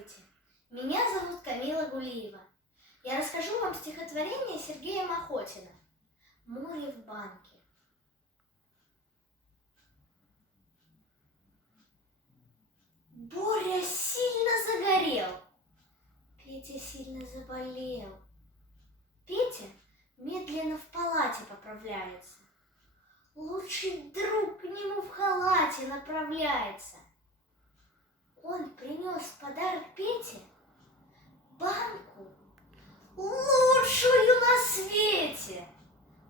Здравствуйте, меня зовут Камила Гулиева. Я расскажу вам стихотворение Сергея Махотина «Море в банке». Боря сильно загорел, Петя сильно заболел. Петя медленно в палате поправляется. Лучший друг к нему в халате направляется. Он принес в подарок Пете банку, лучшую на свете.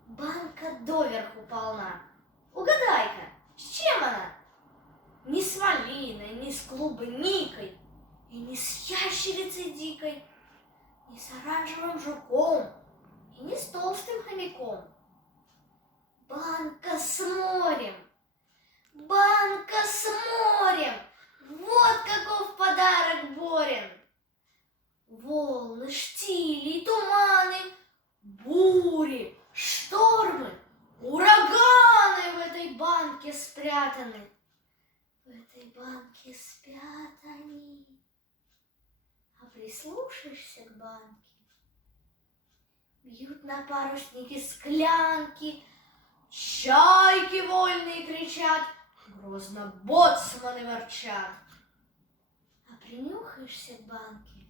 Банка доверху полна. Угадай-ка, с чем она? Не с малиной, не с клубникой, и не с ящерицей дикой, не с оранжевым жуком, и не с толстым хомяком. Банка с морем, банка с морем, вот каков подарок Борин. Волны, штили, туманы, бури, штормы, ураганы в этой банке спрятаны. В этой банке спят они. А прислушаешься к банке, бьют на паруснике склянки, чайки вольные кричат, грозно боцманы ворчат. А принюхаешься к банке,